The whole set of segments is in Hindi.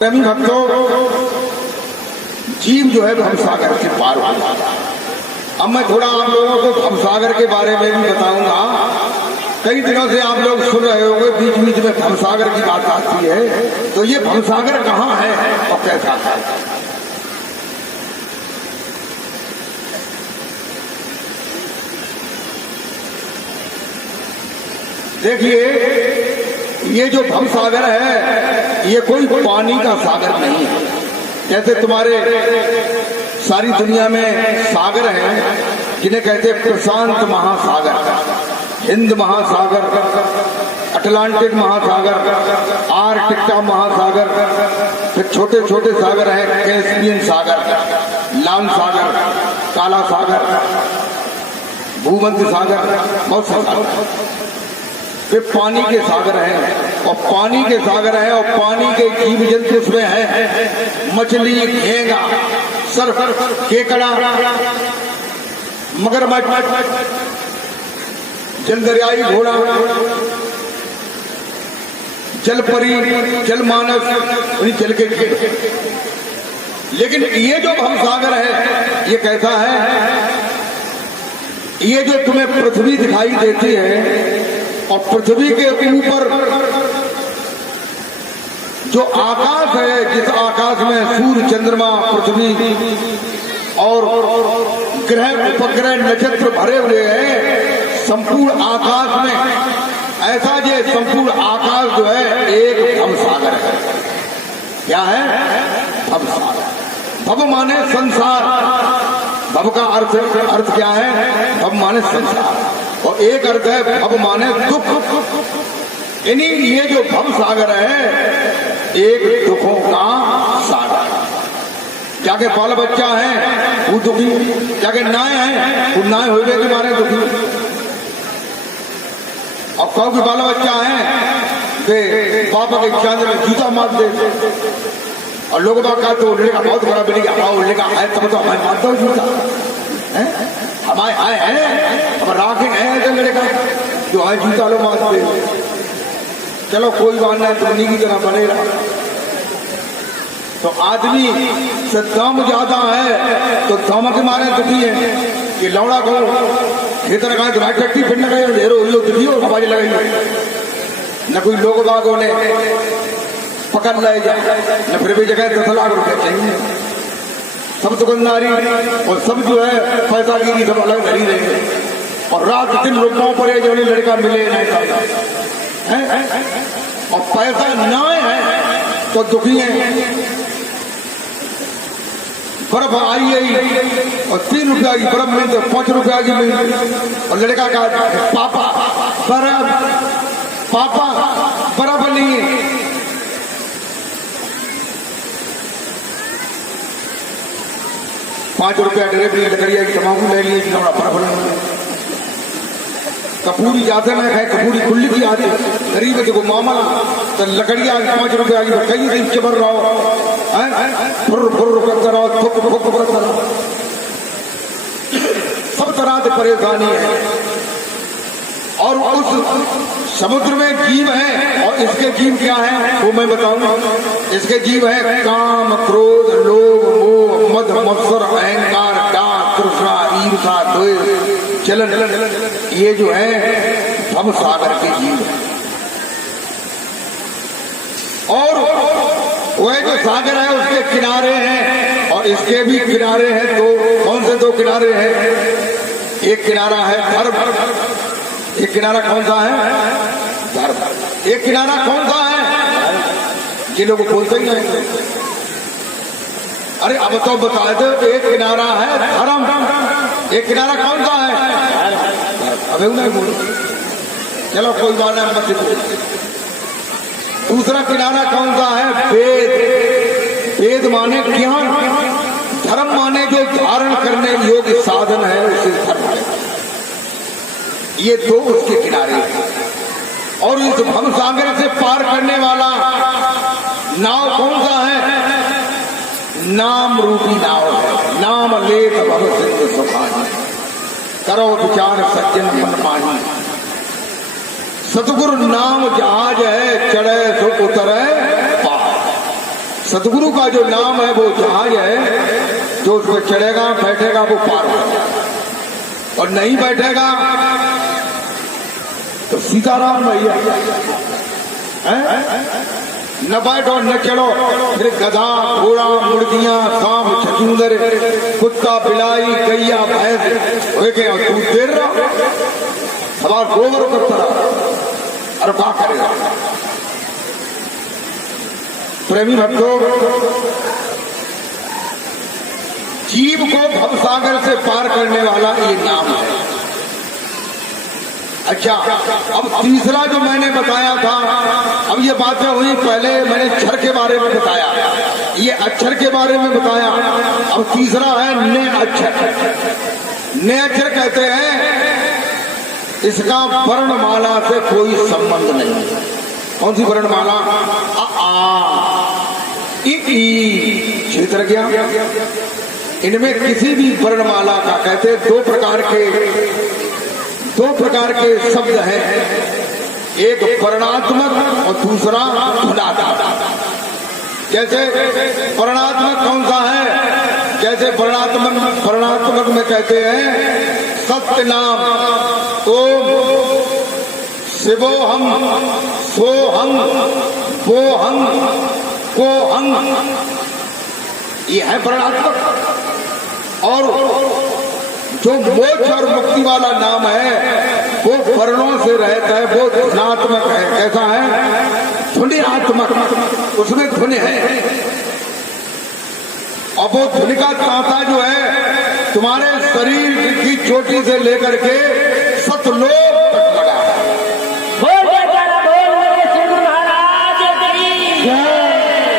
प्रेमी भक्तों, जीव जो है भवसागर के पार हो जाता है। अब मैं थोड़ा आप लोगों को भवसागर के बारे में भी बताऊंगा। कई दिनों से आप लोग सुन रहे होंगे बीच बीच में भवसागर की बात आती है, तो ये भवसागर कहाँ है और कैसा है। देखिए, ये जो भवसागर है ये कोई पानी का सागर नहीं है। जैसे तुम्हारे सारी दुनिया में सागर हैं जिन्हें कहते हैं प्रशांत महासागर, हिंद महासागर, अटलांटिक महासागर, आर्कटिक का महासागर, फिर छोटे छोटे सागर हैं कैस्पियन सागर, लाल सागर, काला सागर, भूमध्य सागर, बहुत सागर। वे पानी के सागर हैं और पानी के सागर हैं और पानी के जीव जंतु उसमें हैं। मछली, घेंगा, सर्फ, केकड़ा, मगरमच्छ, जलदरियाई घोड़ा, जलपरी, जलमानस, जल के कीड़े। लेकिन ये जो भवसागर है ये कैसा है? ये जो तुम्हें पृथ्वी दिखाई देती है और पृथ्वी के ऊपर जो आकाश है, जिस आकाश में सूर्य, चंद्रमा, पृथ्वी और ग्रह, उपग्रह, नक्षत्र भरे हुए हैं, संपूर्ण आकाश में ऐसा ये संपूर्ण आकाश जो है एक भवसागर है। क्या है? भवसागर। भव माने संसार। भव का अर्थ क्या है? भव माने संसार और एक अर्थ है भव माने दुख। यानी ये जो भव सागर है एक दुखों का सागर। जाके बाल बच्चा है वो दुखी, जाके नाय है वो नाय होने के मारे दुखी। अब कहो कि बाल बच्चा है वे पापा के चांद में जूता मार दे और लोग बात कहते हो लड़का बहुत बड़ा बिल्डिंग लड़का है तब तो हमारे मारता हो जूता है, हमारे आए हैं, अब राखें हैं ऐसे लड़का जो है जूता लो मारते। चलो कोई बात नहीं, धोनी की तरह बने रहा। तो आदमी से दम ज्यादा है तो दम के मारे दुखी है कि लौड़ा को खेतर का टट्टी फिर न ढेरो दुखी हो आवाज लगाई न कोई लोग बागों ने पकड़ लाए जाए न फिर भी जगह 10 लाख रुपए चाहिए। सब दुकानदारी और सब जो है पैसा गिरी सब अलग धरी रहेंगे और रात दिन रुपयों पर जो लड़का मिले नहीं है और पैसा न है तो दुखी है। बर्फ आई और 3 रुपया की बर्फ मिलती, 5 रुपया की मिलती और लड़का का पापा बर्फ नहीं है। ₹5 डिलीवरी लकड़िया की तमाकू ले लिए बर्फ कपूरी जाते में खाए, कपूरी खुली की आती गरीब है देखो मामा तो लकड़िया ₹5 की कई दिन चबर रहो फुर करता रहो, थुक करता रहो, सब तरह से परेशानी है। और उस समुद्र में जीव है और इसके जीव क्या है वो मैं बताऊंगा। इसके जीव है काम, क्रोध, लोभ, मोह, मद, मत्सर, अहंकार, डाक, तृष्णा, ईर्षा, द्वेष, जलन। ये जो है भव सागर के जीव है। और वह जो सागर है उसके किनारे हैं और इसके भी किनारे हैं। तो कौन से 2 किनारे हैं? एक किनारा है धर्म, एक किनारा कौन सा है? धर्म। एक किनारा कौन सा है? ये लोग बोलते ही नहीं। अरे अब तो बता दो, एक किनारा है धर्म, एक किनारा कौन सा है? अबे नहीं बोलो, चलो कोई बात नहीं, मत बोलो। दूसरा किनारा कौन सा है? वेद। वेद माने ज्ञान, धर्म माने जो धारण करने योग्य साधन है उसे धर्म है। ये 2 उसके किनारे हैं। और इस भवसागर से पार करने वाला नाव कौन सा है? नाम रूपी नाव है। नाम लेत भव सिंधु सुखानी, करो विचार सज्जन मन माही। सतगुरु नाम जहाज है, चढ़े सो उतरे पार। सतगुरु का जो नाम है वो जहाज है, जो उस पर चढ़ेगा बैठेगा वो पार होगा, और नहीं बैठेगा तो सीताराम भैया न बैठो न चढ़ो, फिर गधा घोड़ा मुर्गियां सांप छछूंदर कुत्ता बिलाई गैया भैंस तू देर रहा सवाल गोबर करता रहा, अरे क्या करेगा। प्रेमी भक्तों, जीव को भवसागर से पार करने वाला ये नाम है। अच्छा, अब तीसरा जो मैंने बताया था, अब ये बातें हुई, पहले मैंने अक्षर के बारे में बताया, ये अक्षर के बारे में बताया, अब तीसरा है ने अक्षर। ने अक्षर कहते हैं इसका वर्णमाला से कोई संबंध नहीं। कौन सी वर्णमाला? क्षेत्र ज्ञान, इनमें किसी भी वर्णमाला का कहते दो प्रकार के शब्द हैं, एक वर्णात्मक और दूसरा ध्वनात्मक। जैसे वर्णात्मक कौन सा है? जैसे वर्णात्मक में कहते हैं सत्य नाम, ओम, शिवोहम, सोहम, वोहम, कोहम, ये है वर्णात्मक। और जो मोक्ष और मुक्ति वाला नाम है वो वर्णों से रहता है, वो ध्वनात्मक है। कैसा है? ध्वनियात्मक, उसमें ध्वनि है। और वो ध्वनि का तांता जो है तुम्हारे शरीर की चोटी से लेकर के सतलोक तक लगा है।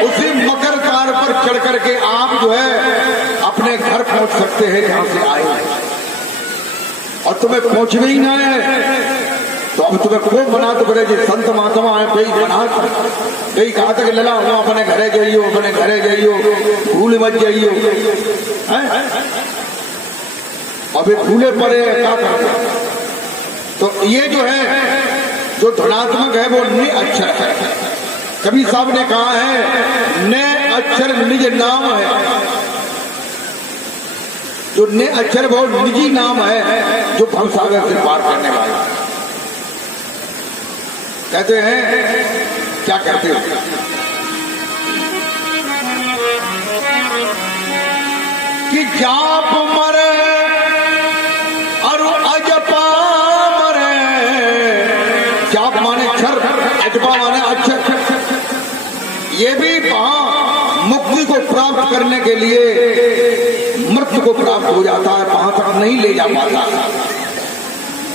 उसी मकर तार पर चढ़ करके आप जो है अपने घर पहुंच सकते हैं जहां से आए, और तुम्हें पहुंच भी ना है तो अब तुम्हें खूब बना तो करे। संत महात्मा है कई बना कई कहा तक लला हो अपने घरे जाइयो, अपने घरे जाइयो, भूल मत जाइयो। अभी भूले पड़े क्या करते? तो ये जो है जो ध्वनात्मक है वो नि अक्षर है। कबीर साहब ने कहा है ने अक्षर निज नाम है। जो ने अक्षर बहुत निजी नाम है जो भवसागर से पार करने वाला। कहते हैं क्या कहते हो कि जाप मरे और अजपा मरे। जाप माने अक्षर, अजपा माने अक्षर। ये भी वहां मुक्ति को प्राप्त करने के लिए मृत्यु को प्राप्त हो जाता है, वहां तक नहीं ले जा पाता।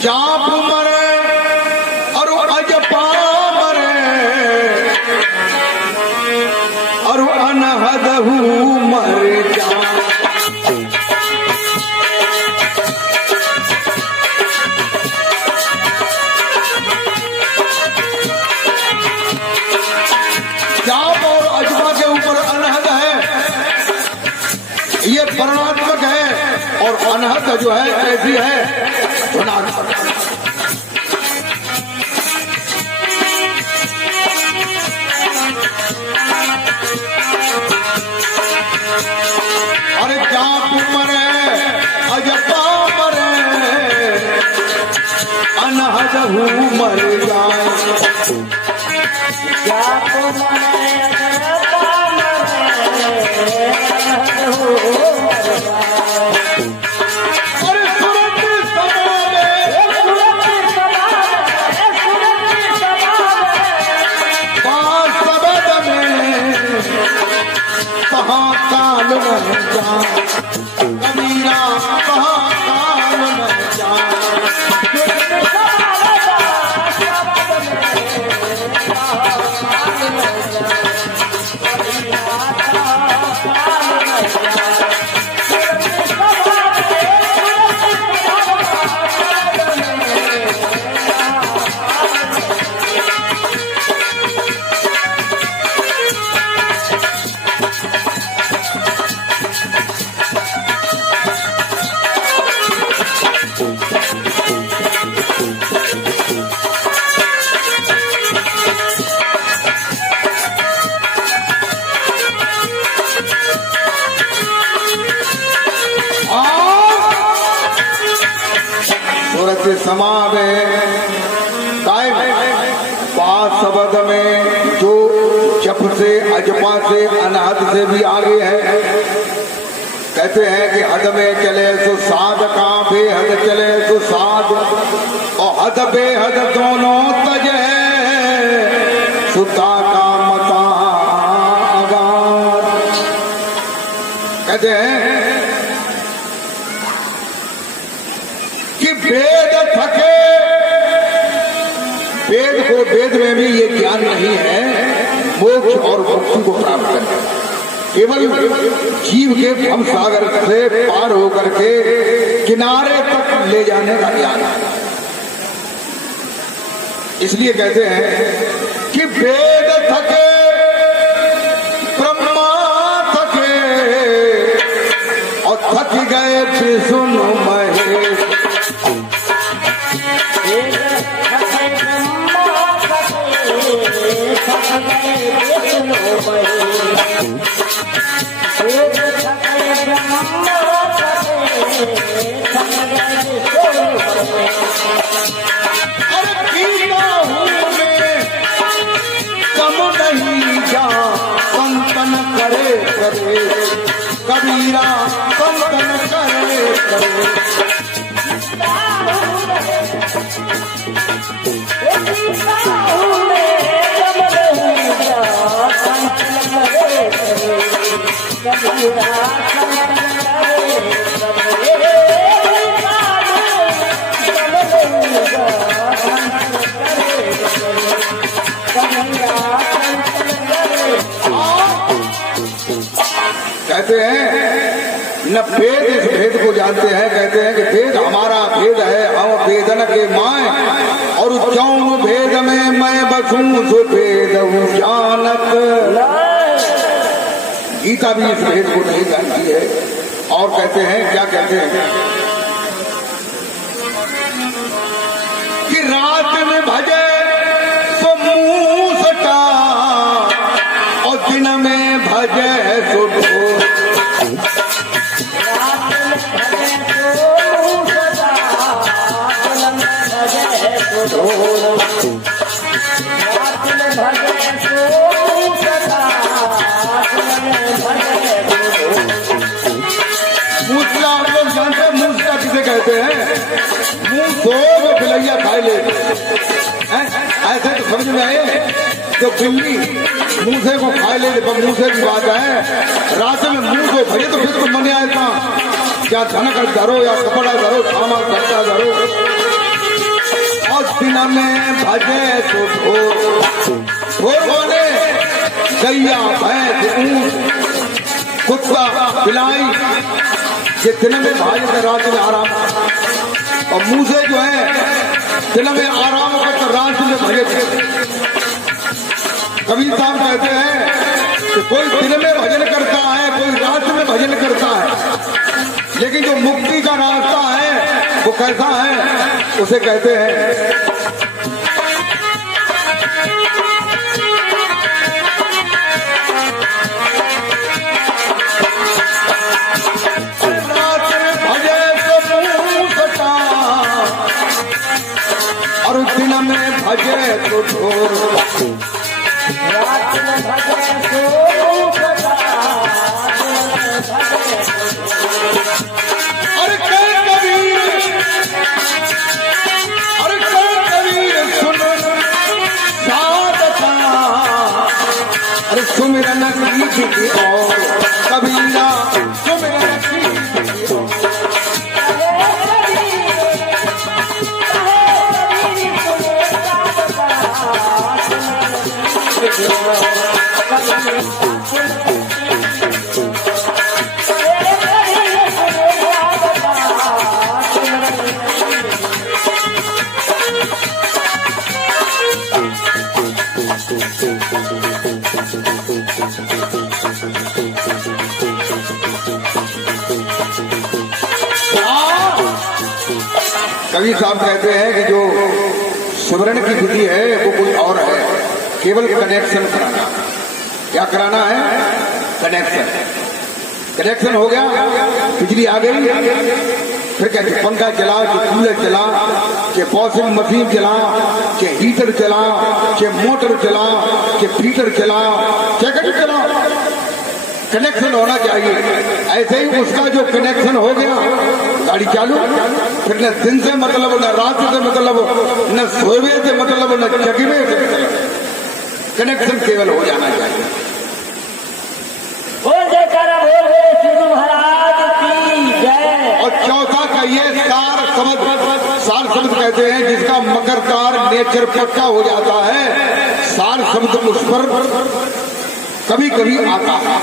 जाप मरे और अजपा मरे और अनहदहू मर जा। जाप और अजपा के ऊपर अनहद है, ये वर्णात्मक है, और अनहद जो है कैसी है? ध्वनात्मक। अरे जाप मरे अजपा मरे अनहदहू मर जाए। जाप मरे अजपा मरे अनहदहू मर जाए। अरे सुरत सभा में पांच शब्द में कहाँ काल बन जा। कबीरा कहाँ काल बन जा। समावे पास शब्द में जो जप से अजपा से अनहद से भी आगे है। कहते हैं कि हद में चले तो साध का बेहद चले तो साध और हद बेहद दोनों तजे सुता का मता आगार। कहते हैं कि वेद थके, वेद को वेद में भी ये ज्ञान नहीं है मोक्ष और मुक्ति को प्राप्त करने, केवल जीव के भव सागर से पार होकर के किनारे तक ले जाने का ज्ञान है। इसलिए कहते हैं कि वेद थके ब्रह्मा थके और थक गए विष्णु महेश। कबीरा संतन करे करे कहते हैं न भेद इस भेद को जानते हैं। कहते हैं कि भेद हमारा भेद है, हम भेदन के माए और जौन भेद में मैं बसूं सो भेद जानत। गीता भी इस भेद को नहीं जानती है। और कहते हैं, क्या कहते हैं कि रात में भजे सो मूसटा और दिन में भजे सो ढोल। मूसला आप लोग जानते हैं मूसला किसे कहते हैं? मुंह धो बिलैया खाए ले, ऐसे तो समझ में आए। तो बिल्ली मूसे को खाए ले, मूसे की बात है। रात में मुंह को भरे तो फिर तो मन आए था क्या धन कर धरो या कपड़ा धरो सामान करता धरो। और दिन में भजे तो ढोर बोले गैया भैंस ऊंट कुत्ता बिलाई ये दिन में भाजते रात में आराम, और मूसे जो है दिन में आराम करते रात में भजे। कबीर साहब कहते हैं कि कोई दिन में भजन करता है, कोई रात में भजन करता है, लेकिन जो मुक्ति का रास्ता है वो कैसा है उसे कहते हैं रात में भजे तो मूसटा और दिन में भजे तो ढोर। रात में भजे तो मूसटा अरे कबीर सुन साधता अरे सुमिरन की और कबीरा सुमिरन की कवि साहब कहते हैं कि जो सिमरन की विधि है वो कोई और है, केवल कनेक्शन कराना। क्या कराना है? कनेक्शन। कनेक्शन हो गया, बिजली आ गई, फिर कहते पंखा चला, कि कूलर चला, कि वॉशिंग मशीन चला, कि हीटर चला, कि मोटर चला, कि फीटर चला, जैकेट चला, कनेक्शन होना चाहिए। ऐसे ही उसका जो कनेक्शन हो गया, गाड़ी चालू। फिर न दिन से मतलब, न रात से मतलब, न सोए से मतलब, न जगने से मतलब, कनेक्शन केवल हो जाना चाहिए। और चौथा कहिए सार शब्द। सार शब्द कहते हैं जिसका मकरदार नेचर पक्का हो जाता है, सार शब्द उस पर कभी कभी आता है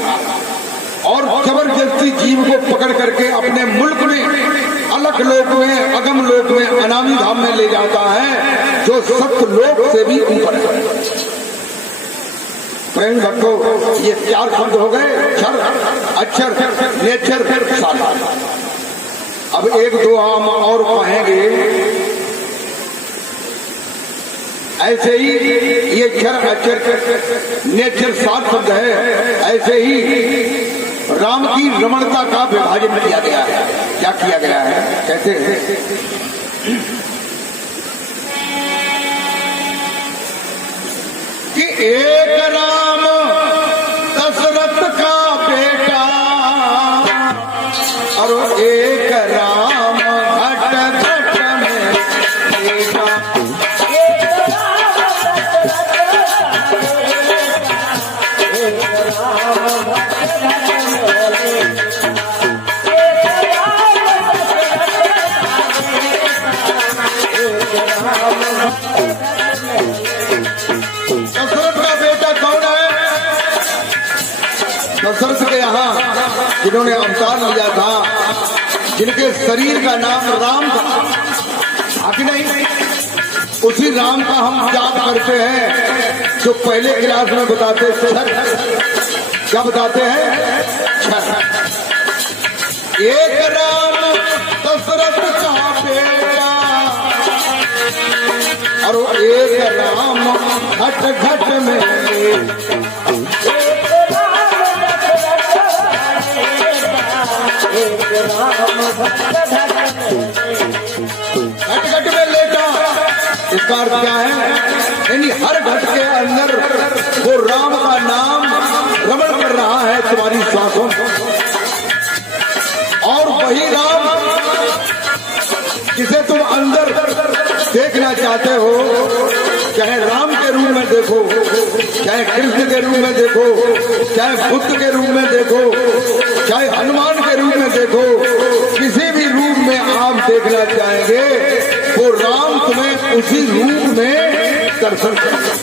और जबरदस्ती जीव को पकड़ करके अपने मुल्क में, अलग लोक में, अगम लोक में, अनामी धाम में ले जाता है, जो सत्य लोक से भी ऊपर है। प्रेम भक्तों, ये 4 शब्द हो गए, क्षर, अक्षर, नेचर, सार। अब 1-2 हम और कहेंगे। ऐसे ही ये क्षर, अक्षर, नेचर 7 शब्द है। ऐसे ही राम की रमणता का विभाजन किया गया है। क्या किया गया है? कहते हैं कि एक राम दशरथ का बेटा और एक राम घट घट में बेटा। दशरथ के यहाँ जिन्होंने अवतार लिया था, जिनके शरीर का नाम राम था, कि नहीं, उसी राम का हम जाप करते हैं जो पहले क्लास में बताते छठ। क्या बताते हैं? छठ। एक राम दशरथ का बेटा और एक राम घट घट में। घट घट में लेटा, इसका अर्थ क्या है? यानी हर घट के अंदर वो राम का नाम रमण कर रहा है तुम्हारी श्वासों में। और वही राम जिसे तुम अंदर देखना चाहते हो, चाहे राम के रूप में देखो, चाहे कृष्ण के रूप में देखो, चाहे बुद्ध के रूप में देखो, चाहे हनुमान के रूप में देखो, किसी भी रूप में आप देखना चाहेंगे, वो राम तुम्हें उसी रूप में दर्शन करेगा।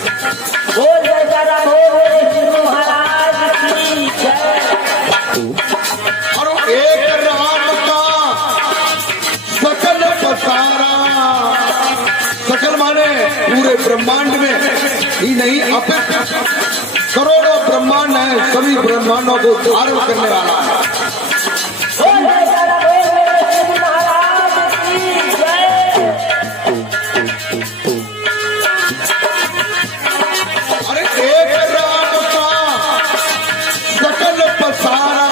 और एक राम का सकल पसारा, सकल माने पूरे ब्रह्मांड में ही नहीं, अपित करोड़ों ब्रह्मांड है, सभी ब्रह्मांडों को धारण करने वाला है। अरे एक राम का सकल पसारा,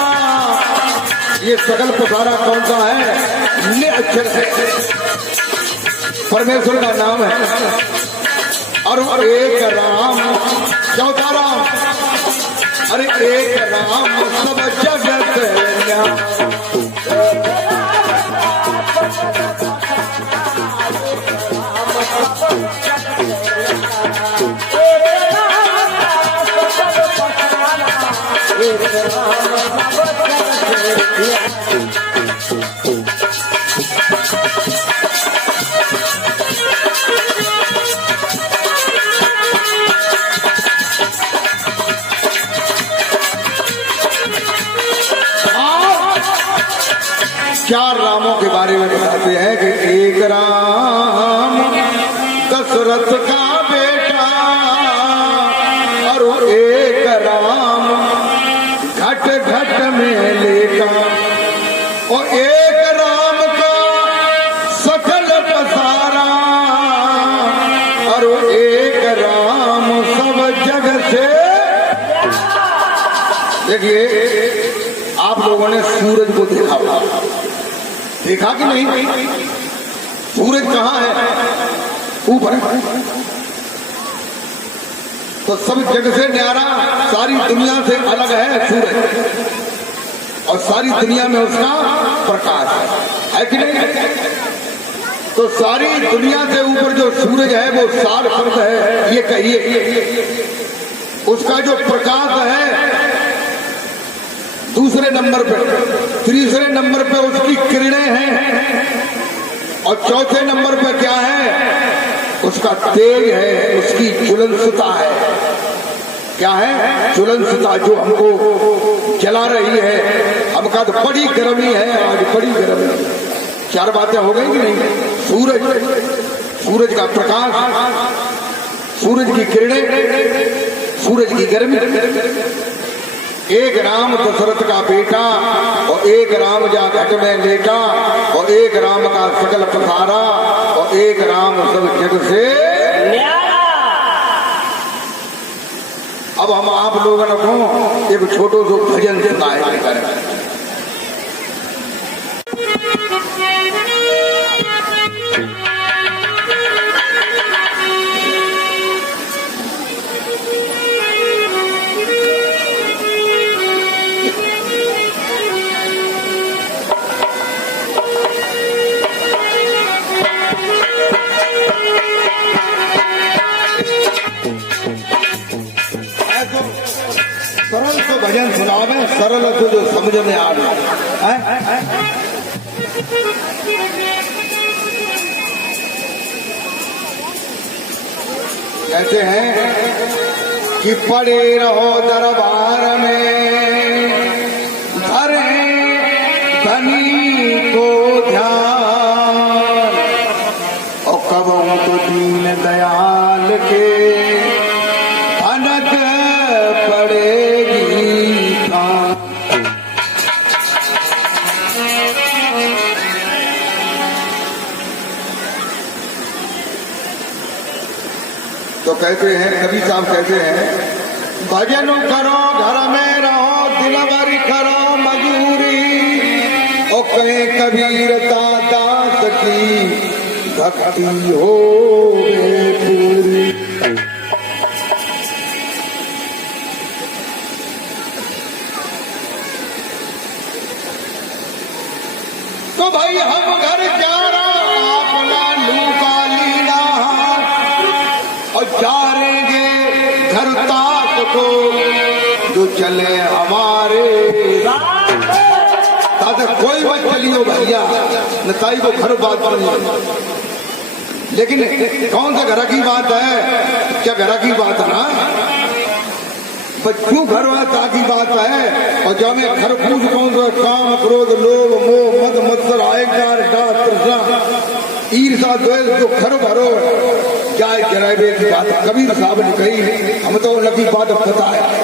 ये सकल पसारा कौन सा है? नि अक्षर है, परमेश्वर का नाम है। और एक राम, चौथा राम, अरे एक राम सब जगत चार रामों के बारे में बताते हैं कि एक राम दशरथ का बेटा और एक राम घट घट में लेटा, और एक राम का सकल पसारा और एक राम सब जग से। देखिए, आप लोगों ने सूरज को देखा होगा, देखा कि नहीं? सूरज कहाँ है? ऊपर है। तो सब जग से न्यारा, सारी दुनिया से अलग है सूरज, और सारी दुनिया में उसका प्रकाश है कि नहीं? तो सारी दुनिया से ऊपर जो सूरज है वो सार शब्द है, ये कहिए। उसका जो प्रकाश है दूसरे नंबर पे, तीसरे नंबर पे उसकी किरणें हैं, और चौथे नंबर पे क्या है? उसका तेज है, उसकी ज्वलंतता है। क्या है? ज्वलंतता, जो हमको जला रही है। हमका तो बड़ी गर्मी है आज, बड़ी गर्मी। चार बातें हो गई कि नहीं? सूरज, सूरज का प्रकाश, सूरज की किरणें, सूरज की गर्मी। एक राम दशरथ का बेटा, और एक राम जा घट में लेटा, और एक राम का सकल पसारा, और एक राम सब जग से न्यारा। अब हम आप लोगों को एक छोटो सो भजन सुनाए करें। सरल तो भजन सुनावे, सरल तो जो समझ में आ रहा है। कहते हैं कि पड़े रहो दरबार में, धरे धनी को ध्यान, और कबों तो दीन दयाल के भनक पड़ेगी तान। तो कहते हैं, कबीर साहब कहते हैं, भजन करो घर में रहो, दिन भर करो मजूरी, और कहे कबीर दास की भक्ति हो पूरी। तो भाई हम घर जा रहा, अपना लूका लीला, और जाएंगे घर ताक को, जो चले हमारे ताकि कोई मत चलियो भैया, नताई को घर बात बनी। लेकिन कौन सा घर की बात है? क्या घर की बात है ना? क्यों घर वाला की बात है? और जब मैं घर पूछ कौन सा? काम, क्रोध, लोभ, मोह, मद, मत्सर, आयकार, डाक, तृष्णा, ईर्षा, द्वेष, जो घर भरो जाए जराबे की बात कबीर साहब ने कही। हम तो उनकी बात पता है।